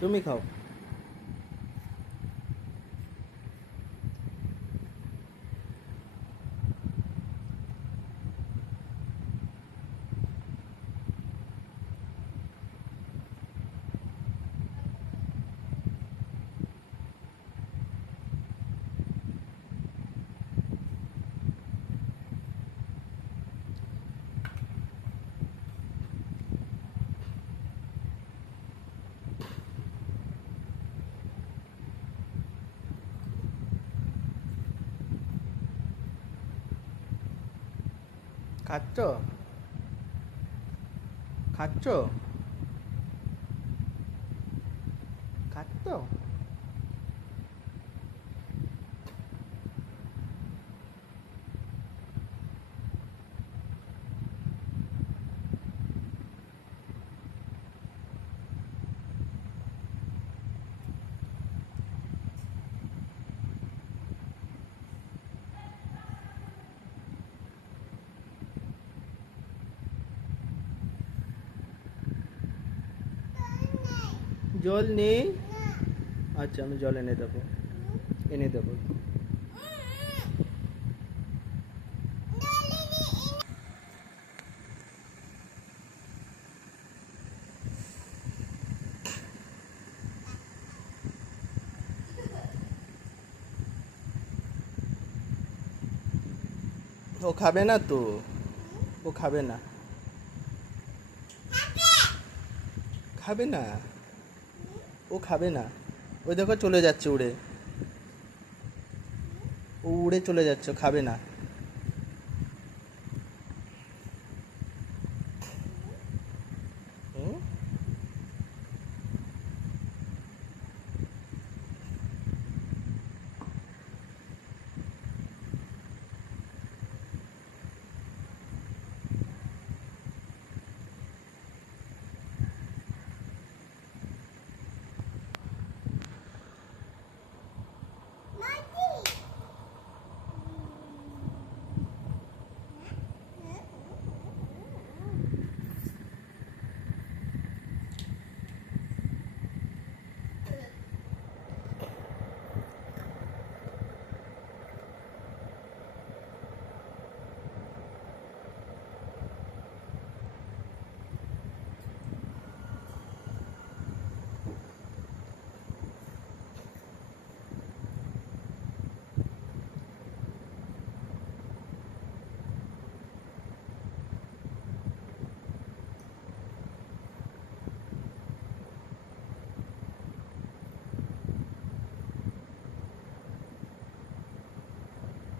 তুমি খাও। খাচ্ছ? খাচ্ছ? খাচ্ছ? জল নেই? আচ্ছা, আমি জল এনে দেবো, এনে দেবো। ও খাবে না তো, ও খাবে না, খাবে না, ও খাবে না। ওই দেখো চলে যাচ্ছে উড়ে, ও উড়ে চলে যাচ্ছে, খাবে না। হুম?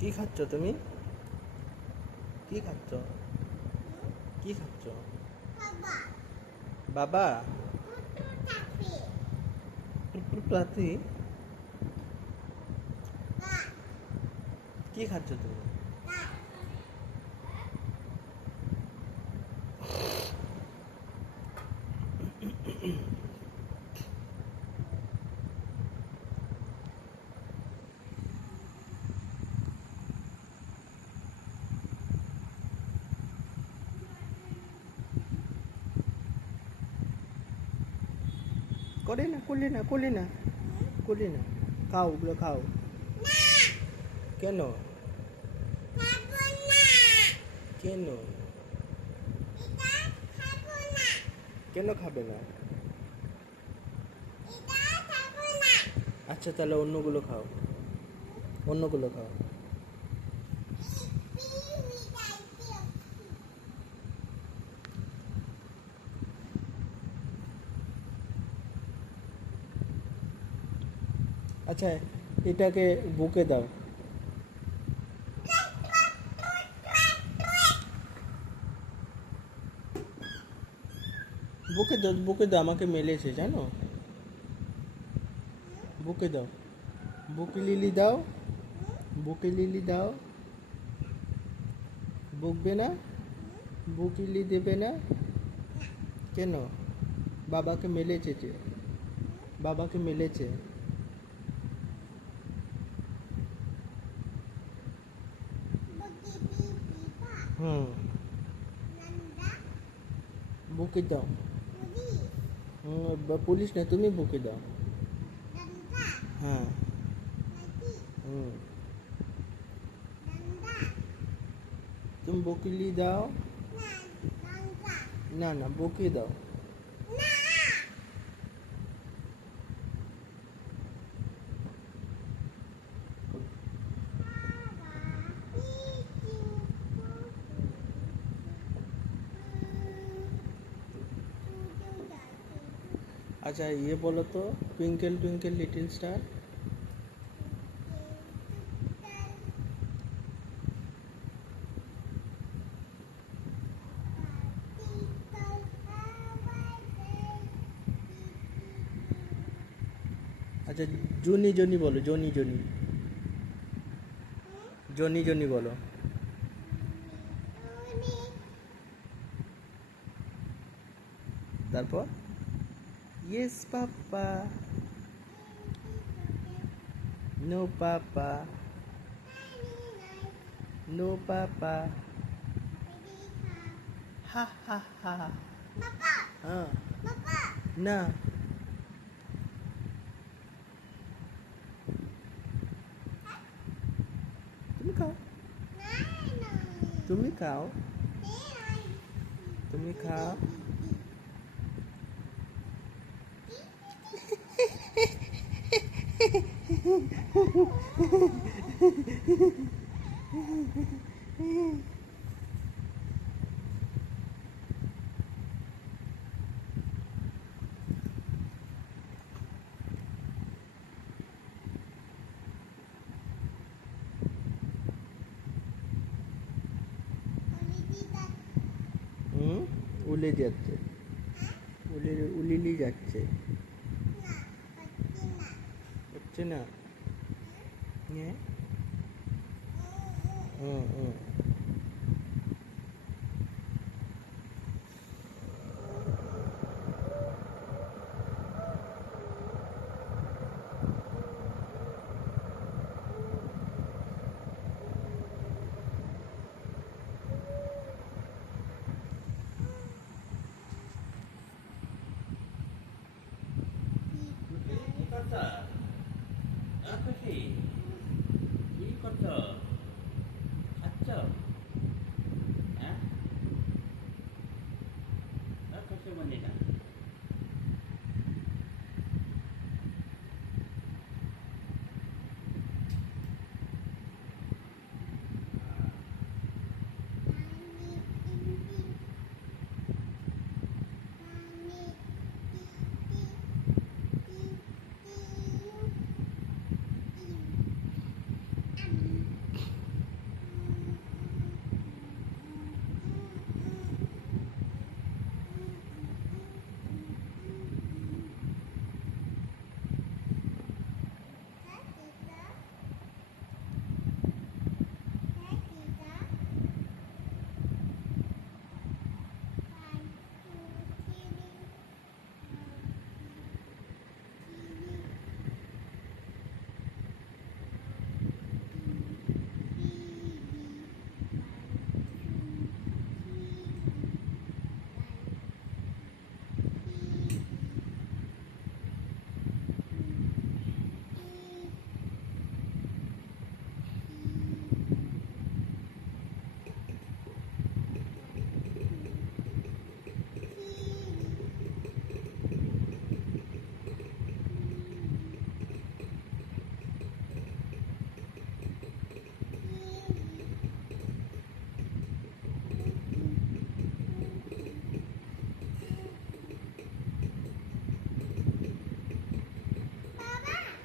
কি খাচ্ছ তুমি? কি খাচ্ছ? কি খাচ্ছ? বাবা? টুটুটাতি? কি খাচ্ছ তুমি? করে না, করলি না, করলি না, করলি না। খাও, ওগুলো খাও। কেন? কেন? কেন খাবে না? আচ্ছা, তাহলে অন্যগুলো খাও, অন্যগুলো খাও। আচ্ছা, এটাকে বুকে দাও। বুকে দাও, বুকে দাও, আমাকে মেলেছে জানো। বুকে দাও, বুকে লিলি দাও, বুকে লিলি দাও। বকবে না? বুক লিলি দেবে না? কেন? বাবাকে মেলেছে যে, বাবাকে মেলেছে। হুম, বুকে দাও। পুলিশ না, তুমি বকে দাও। হ্যাঁ। হুম, তুমি বকিলি দাও। না না, বকে দাও। আচ্ছা ইয়ে বলো তো, টুইঙ্কেল টুইঙ্কেল লিটল স্টার। আচ্ছা জনি জনি বলো, জনি জনি। জনি জনি বলো। তারপর yes papa, no papa, no papa, ha ha ha. হ্যাঁ। না, তুমি খাও, তুমি খাও, তুমি খাও। হুম, উলে যাচ্ছে, উলিলি যাচ্ছে। হচ্ছে না। হ্যাঁ। হুম হুম। কি কথা? খুশি কি করছো? খাচ্ছ? হ্যাঁ, খুশি বলি না।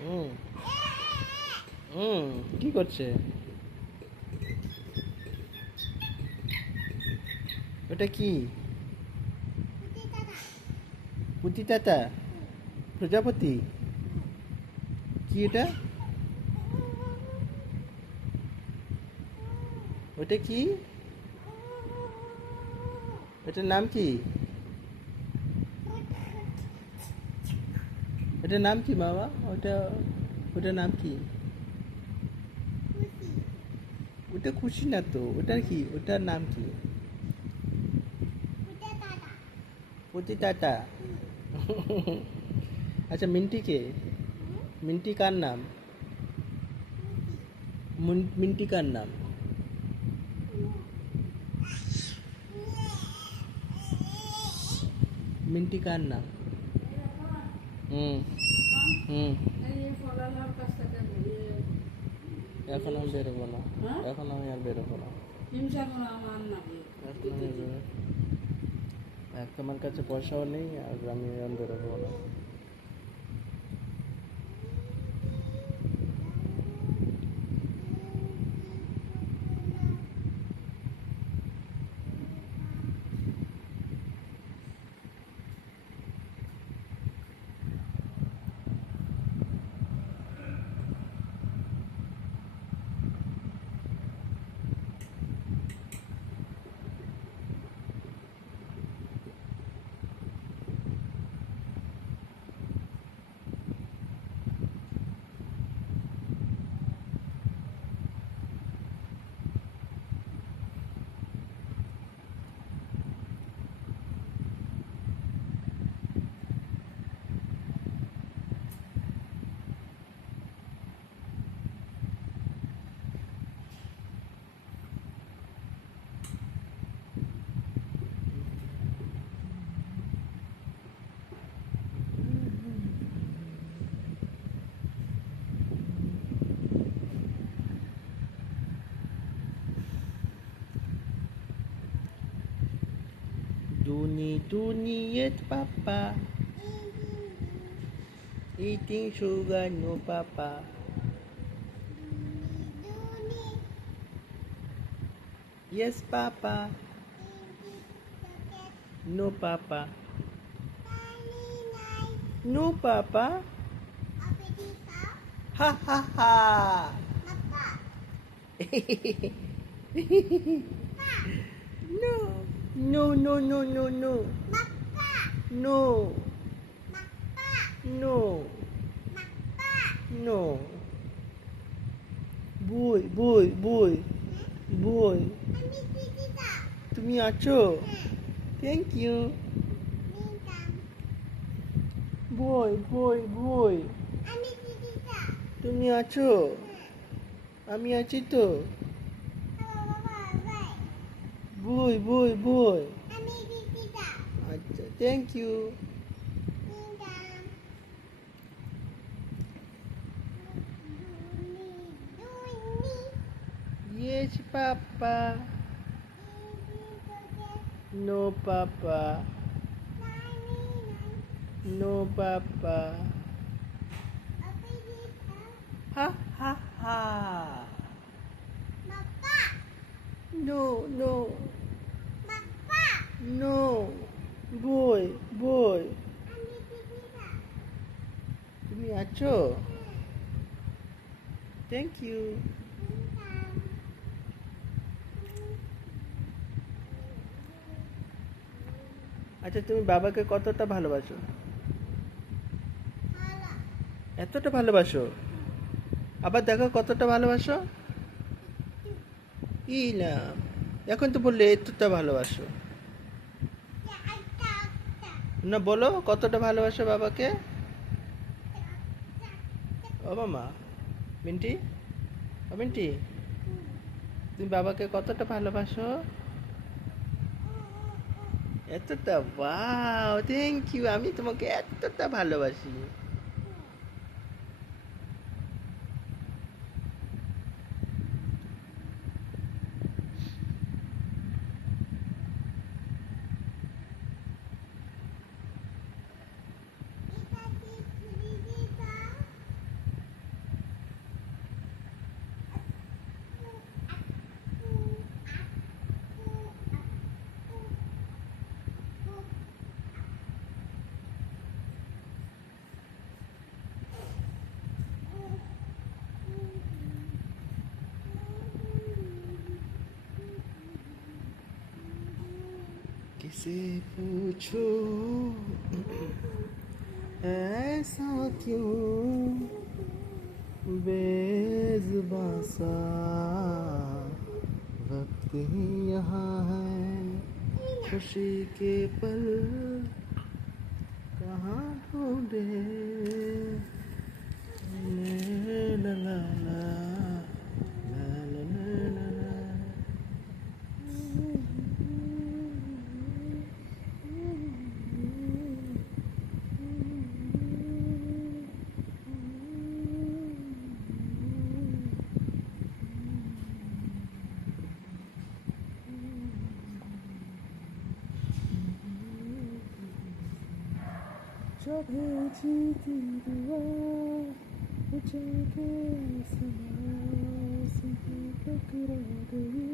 হুম হুম, কি করছে? ওটা কি? পুতি তাতা, প্রজাপতি? কি এটা? ওটা কি? এটার নাম কি? ওটার নাম কি বাবা? ওটার নাম কি? ওটা খুশি না তো, ওটার কি? ওটার নাম কি? পুতি টাটা। अच्छा मिंटी के मिंटी का नाम मिंटी का नाम मिंटी का नाम হুম হুম এখন আমি বেরোবো না এখন আমি আর বেরোবো না এখন আমি এক তোমার কাছে পয়সাও নেই আর আমি আর বেরোবো না Duni papa eating sugar no papa yes papa no papa no papa ha ha ha no no no no no no no no no boy boy boy boy তুমি আছো thank you boy boy boy তুমি আছো আমি আছি তো boy boy boy আচ্ছা thank you yes papa no papa no papa ha ha ha no no no boy boy তুমি আছো থ্যাংক ইউ আচ্ছা তুমি বাবাকে কতটা ভালোবাসো এতটা ভালোবাসো আবার দেখো কতটা ভালোবাসো ই না এখন তো বললে এতটা ভালোবাসো না বলো কতটা ভালোবাসো বাবাকে ও মামা মিন্টি ও মিন্টি তুমি বাবাকে কতটা ভালোবাসো এতটা ওয়াও থ্যাংক ইউ আমি তোমাকে এতটা ভালোবাসি किसे पूछो ऐसा क्यों बेज़ुबां सा वक्त ही यहाँ है खुशी के पल कहाँ ढूंढे ला ला ला ला ला ला ला। जब जीती दुआ जाके टकरा गई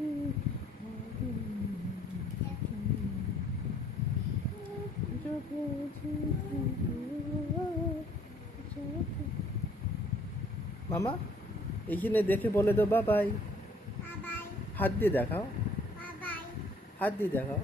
जब जीती दुआ जाके। মামা এইখানে দেখে বলে দাও বাবাই। হাত দিয়ে দেখাও, হাত দিয়ে দেখাও।